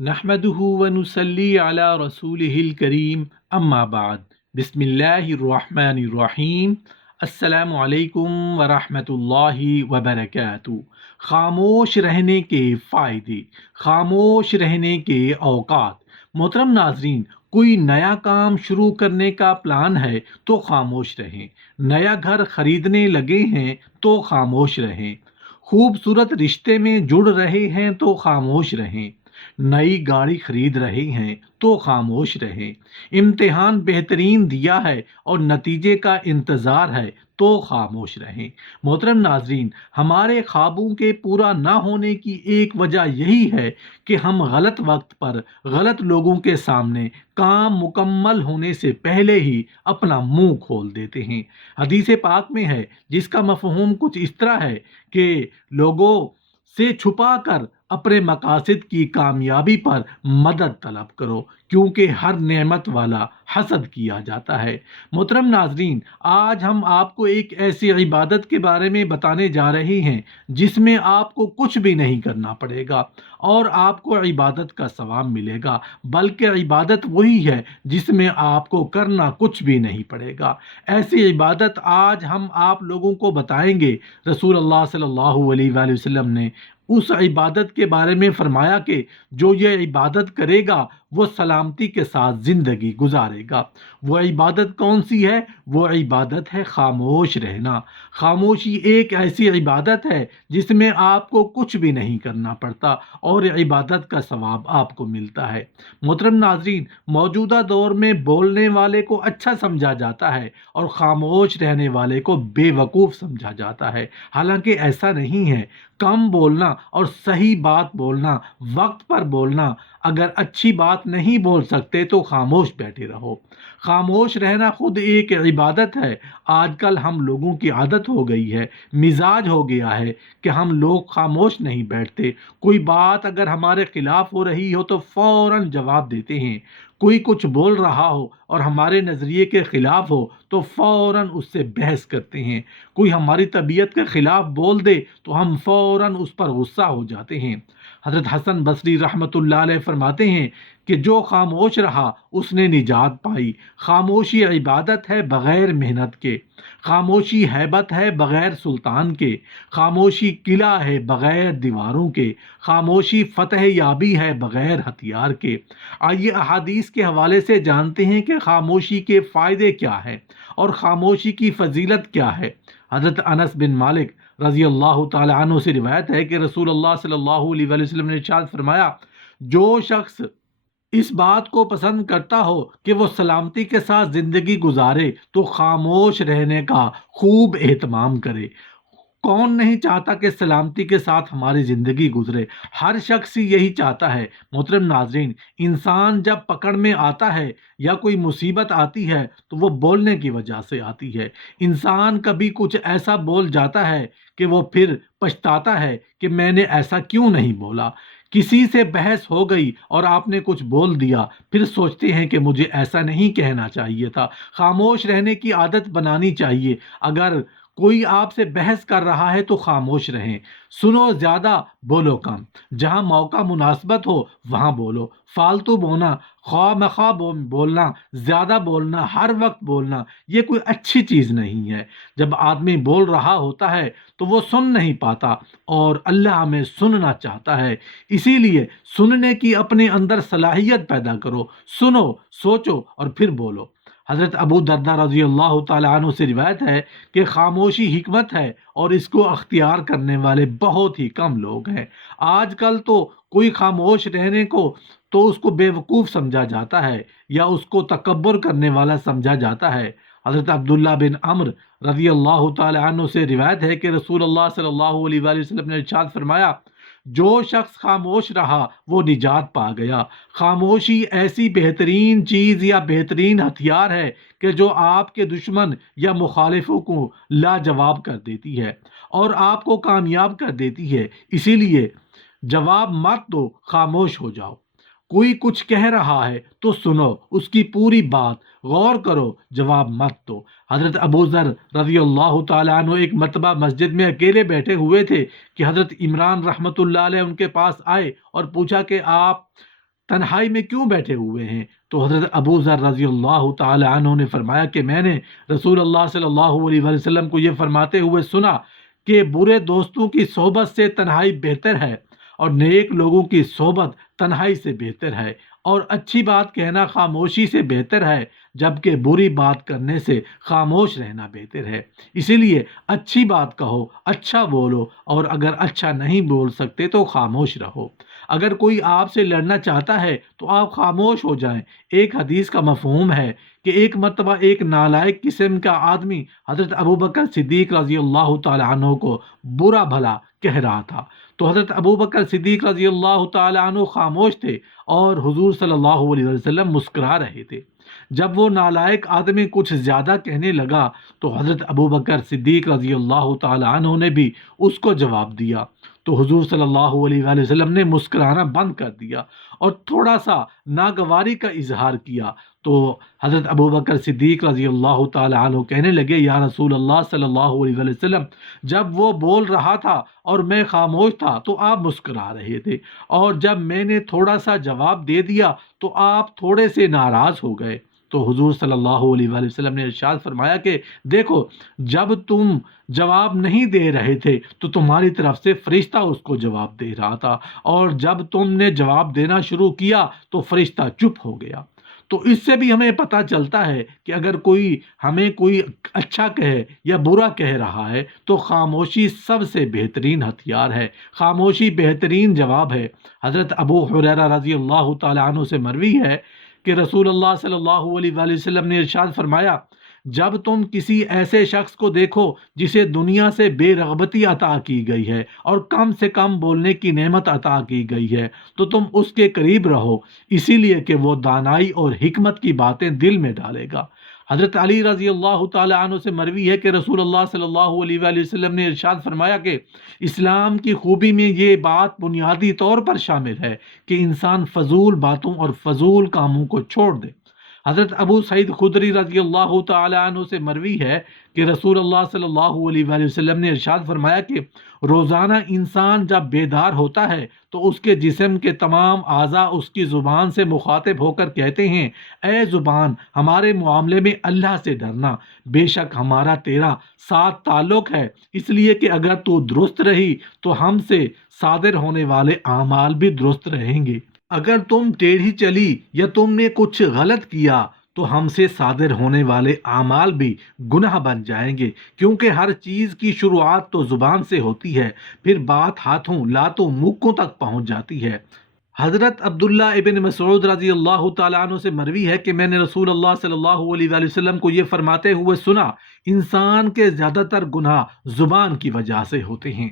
نحمده ونصلي على رسوله الكريم اما بعد بسم اللہ الرحمن الرحیم السلام علیکم ورحمۃ اللہ وبرکاتہ۔ خاموش رہنے کے فائدے، خاموش رہنے کے اوقات۔ محترم ناظرین، کوئی نیا کام شروع کرنے کا پلان ہے تو خاموش رہیں، نیا گھر خریدنے لگے ہیں تو خاموش رہیں، خوبصورت رشتے میں جڑ رہے ہیں تو خاموش رہیں، نئی گاڑی خرید رہے ہیں تو خاموش رہیں، امتحان بہترین دیا ہے اور نتیجے کا انتظار ہے تو خاموش رہیں۔ محترم ناظرین، ہمارے خوابوں کے پورا نہ ہونے کی ایک وجہ یہی ہے کہ ہم غلط وقت پر غلط لوگوں کے سامنے کام مکمل ہونے سے پہلے ہی اپنا منہ کھول دیتے ہیں۔ حدیث پاک میں ہے، جس کا مفہوم کچھ اس طرح ہے کہ لوگوں سے چھپا کر اپنے مقاصد کی کامیابی پر مدد طلب کرو، کیونکہ ہر نعمت والا حسد کیا جاتا ہے۔ محترم ناظرین، آج ہم آپ کو ایک ایسی عبادت کے بارے میں بتانے جا رہے ہیں جس میں آپ کو کچھ بھی نہیں کرنا پڑے گا اور آپ کو عبادت کا ثواب ملے گا، بلکہ عبادت وہی ہے جس میں آپ کو کرنا کچھ بھی نہیں پڑے گا۔ ایسی عبادت آج ہم آپ لوگوں کو بتائیں گے۔ رسول اللہ صلی اللہ علیہ وآلہ وسلم نے اس عبادت کے بارے میں فرمایا کہ جو یہ عبادت کرے گا وہ سلامتی کے ساتھ زندگی گزارے گا۔ وہ عبادت کون سی ہے؟ وہ عبادت ہے خاموش رہنا۔ خاموشی ایک ایسی عبادت ہے جس میں آپ کو کچھ بھی نہیں کرنا پڑتا اور عبادت کا ثواب آپ کو ملتا ہے۔ محترم ناظرین، موجودہ دور میں بولنے والے کو اچھا سمجھا جاتا ہے اور خاموش رہنے والے کو بے وقوف سمجھا جاتا ہے، حالانکہ ایسا نہیں ہے۔ کم بولنا اور صحیح بات بولنا، وقت پر بولنا، اگر اچھی بات نہیں بول سکتے تو خاموش بیٹھے رہو۔ خاموش رہنا خود ایک عبادت ہے۔ آج کل ہم لوگوں کی عادت ہو گئی ہے، مزاج ہو گیا ہے کہ ہم لوگ خاموش نہیں بیٹھتے۔ کوئی بات اگر ہمارے خلاف ہو رہی ہو تو فوراً جواب دیتے ہیں، کوئی کچھ بول رہا ہو اور ہمارے نظریے کے خلاف ہو تو فوراً اس سے بحث کرتے ہیں، کوئی ہماری طبیعت کے خلاف بول دے تو ہم فوراً اس پر غصہ ہو جاتے ہیں۔ حضرت حسن بصری رحمۃ اللہ علیہ فرماتے ہیں کہ جو خاموش رہا اس نے نجات پائی۔ خاموشی عبادت ہے بغیر محنت کے، خاموشی ہیبت ہے بغیر سلطان کے، خاموشی قلعہ ہے بغیر دیواروں کے، خاموشی فتح یابی ہے بغیر ہتھیار کے۔ آئیے احادیث کے حوالے سے جانتے ہیں کہ خاموشی کے فائدے کیا ہیں اور خاموشی کی فضیلت کیا ہے۔ حضرت انس بن مالک رضی اللہ تعالی عنہ سے روایت ہے کہ رسول اللہ صلی اللہ علیہ وآلہ وسلم نے ارشاد فرمایا، جو شخص اس بات کو پسند کرتا ہو کہ وہ سلامتی کے ساتھ زندگی گزارے تو خاموش رہنے کا خوب اہتمام کرے۔ کون نہیں چاہتا کہ سلامتی کے ساتھ ہماری زندگی گزرے؟ ہر شخص یہی چاہتا ہے۔ محترم ناظرین، انسان جب پکڑ میں آتا ہے یا کوئی مصیبت آتی ہے تو وہ بولنے کی وجہ سے آتی ہے۔ انسان کبھی کچھ ایسا بول جاتا ہے کہ وہ پھر پچھتاتا ہے کہ میں نے ایسا کیوں نہیں بولا۔ کسی سے بحث ہو گئی اور آپ نے کچھ بول دیا، پھر سوچتے ہیں کہ مجھے ایسا نہیں کہنا چاہیے تھا۔ خاموش رہنے کی عادت بنانی چاہیے۔ اگر کوئی آپ سے بحث کر رہا ہے تو خاموش رہیں، سنو زیادہ بولو کم۔ جہاں موقع مناسبت ہو وہاں بولو۔ فالتو بولنا، خواہ مخواہ بولنا، زیادہ بولنا، ہر وقت بولنا، یہ کوئی اچھی چیز نہیں ہے۔ جب آدمی بول رہا ہوتا ہے تو وہ سن نہیں پاتا اور اللہ ہمیں سننا چاہتا ہے، اسی لیے سننے کی اپنے اندر صلاحیت پیدا کرو، سنو، سوچو اور پھر بولو۔ حضرت ابو درداء رضی اللہ تعالی عنہ سے روایت ہے کہ خاموشی حکمت ہے اور اس کو اختیار کرنے والے بہت ہی کم لوگ ہیں۔ آج کل تو کوئی خاموش رہنے کو تو اس کو بے وقوف سمجھا جاتا ہے یا اس کو تکبر کرنے والا سمجھا جاتا ہے۔ حضرت عبداللہ بن عمرو رضی اللہ تعالی عنہ سے روایت ہے کہ رسول اللہ صلی اللہ علیہ وآلہ وسلم نے ارشاد فرمایا، جو شخص خاموش رہا وہ نجات پا گیا۔ خاموشی ایسی بہترین چیز یا بہترین ہتھیار ہے کہ جو آپ کے دشمن یا مخالفوں کو لاجواب کر دیتی ہے اور آپ کو کامیاب کر دیتی ہے۔ اسی لیے جواب مت دو، خاموش ہو جاؤ۔ کوئی کچھ کہہ رہا ہے تو سنو اس کی پوری بات، غور کرو، جواب مت دو۔ حضرت ابو ذر رضی اللہ تعالیٰ عنہ ایک مرتبہ مسجد میں اکیلے بیٹھے ہوئے تھے کہ حضرت عمران رحمۃ اللہ علیہ ان کے پاس آئے اور پوچھا کہ آپ تنہائی میں کیوں بیٹھے ہوئے ہیں؟ تو حضرت ابو ذر رضی اللہ تعالی عنہ نے فرمایا کہ میں نے رسول اللہ صلی اللہ علیہ وسلم کو یہ فرماتے ہوئے سنا کہ برے دوستوں کی صحبت سے تنہائی بہتر ہے اور نیک لوگوں کی صحبت تنہائی سے بہتر ہے، اور اچھی بات کہنا خاموشی سے بہتر ہے، جبکہ بری بات کرنے سے خاموش رہنا بہتر ہے۔ اسی لیے اچھی بات کہو، اچھا بولو، اور اگر اچھا نہیں بول سکتے تو خاموش رہو۔ اگر کوئی آپ سے لڑنا چاہتا ہے تو آپ خاموش ہو جائیں۔ ایک حدیث کا مفہوم ہے کہ ایک مرتبہ ایک نالائق قسم کا آدمی حضرت ابوبکر صدیق رضی اللہ تعالی عنہ کو برا بھلا کہہ رہا تھا، تو حضرت ابوبکر صدیق رضی اللہ تعالی عنہ خاموش تھے اور حضور صلی اللہ علیہ وسلم مسکرا رہے تھے۔ جب وہ نالائق آدمی کچھ زیادہ کہنے لگا تو حضرت ابوبکر صدیق رضی اللہ تعالی عنہ نے بھی اس کو جواب دیا، تو حضور صلی اللہ علیہ وآلہ وسلم نے مسکرانا بند کر دیا اور تھوڑا سا ناگواری کا اظہار کیا۔ تو حضرت ابوبکر صدیق رضی اللہ تعالی عنہ کہنے لگے، یا رسول اللہ صلی اللہ علیہ وآلہ وسلم، جب وہ بول رہا تھا اور میں خاموش تھا تو آپ مسکرا رہے تھے، اور جب میں نے تھوڑا سا جواب دے دیا تو آپ تھوڑے سے ناراض ہو گئے۔ تو حضور صلی اللہ علیہ وآلہ وسلم نے ارشاد فرمایا کہ دیکھو، جب تم جواب نہیں دے رہے تھے تو تمہاری طرف سے فرشتہ اس کو جواب دے رہا تھا، اور جب تم نے جواب دینا شروع کیا تو فرشتہ چپ ہو گیا۔ تو اس سے بھی ہمیں پتہ چلتا ہے کہ اگر ہمیں کوئی اچھا کہے یا برا کہہ رہا ہے تو خاموشی سب سے بہترین ہتھیار ہے، خاموشی بہترین جواب ہے۔ حضرت ابو ہریرہ رضی اللہ تعالی عنہ سے مروی ہے کہ رسول اللہ صلی اللہ علیہ وآلہ وسلم نے ارشاد فرمایا، جب تم کسی ایسے شخص کو دیکھو جسے دنیا سے بے رغبتی عطا کی گئی ہے اور کم سے کم بولنے کی نعمت عطا کی گئی ہے تو تم اس کے قریب رہو، اسی لیے کہ وہ دانائی اور حکمت کی باتیں دل میں ڈالے گا۔ حضرت علی رضی اللہ تعالی عنہ سے مروی ہے کہ رسول اللہ صلی اللہ علیہ وآلہ وسلم نے ارشاد فرمایا کہ اسلام کی خوبی میں یہ بات بنیادی طور پر شامل ہے کہ انسان فضول باتوں اور فضول کاموں کو چھوڑ دے۔ حضرت ابو سعید خدری رضی اللہ تعالی عنہ سے مروی ہے کہ رسول اللہ صلی اللہ علیہ وآلہ وسلم نے ارشاد فرمایا کہ روزانہ انسان جب بیدار ہوتا ہے تو اس کے جسم کے تمام اعضاء اس کی زبان سے مخاطب ہو کر کہتے ہیں، اے زبان، ہمارے معاملے میں اللہ سے ڈرنا، بے شک ہمارا تیرا ساتھ تعلق ہے، اس لیے کہ اگر تو درست رہی تو ہم سے صادر ہونے والے اعمال بھی درست رہیں گے، اگر تم ٹیڑھی چلی یا تم نے کچھ غلط کیا تو ہم سے صادر ہونے والے اعمال بھی گناہ بن جائیں گے، کیونکہ ہر چیز کی شروعات تو زبان سے ہوتی ہے، پھر بات ہاتھوں، لاتوں، منہوں تک پہنچ جاتی ہے۔ حضرت عبداللہ ابن مسعود رضی اللہ تعالیٰ عنہ سے مروی ہے کہ میں نے رسول اللہ صلی اللہ علیہ وآلہ وسلم کو یہ فرماتے ہوئے سنا، انسان کے زیادہ تر گناہ زبان کی وجہ سے ہوتے ہیں۔